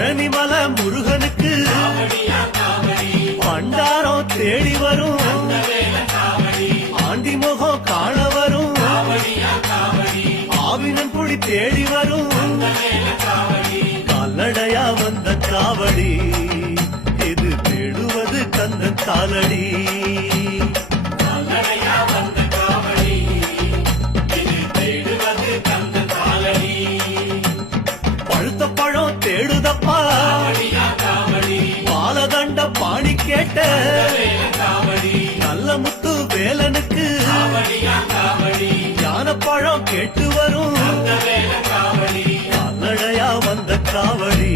பழனிமல முருகனுக்கு பண்டாரம் தேடி வரும் ஆண்டி முகம் காண வரும் ஆவினன் குடி தேடி வரும் கால்நடையா வந்த காவடி இது தேடுவது கந்தன் காலடி பழுத்த பழம் தேடுதப்பா பாலதண்ட பாணி கேட்ட நல்ல முத்து வேலனுக்கு ஞானப்பழம் கேட்டு வரும் கால்நடையா வந்த காவடி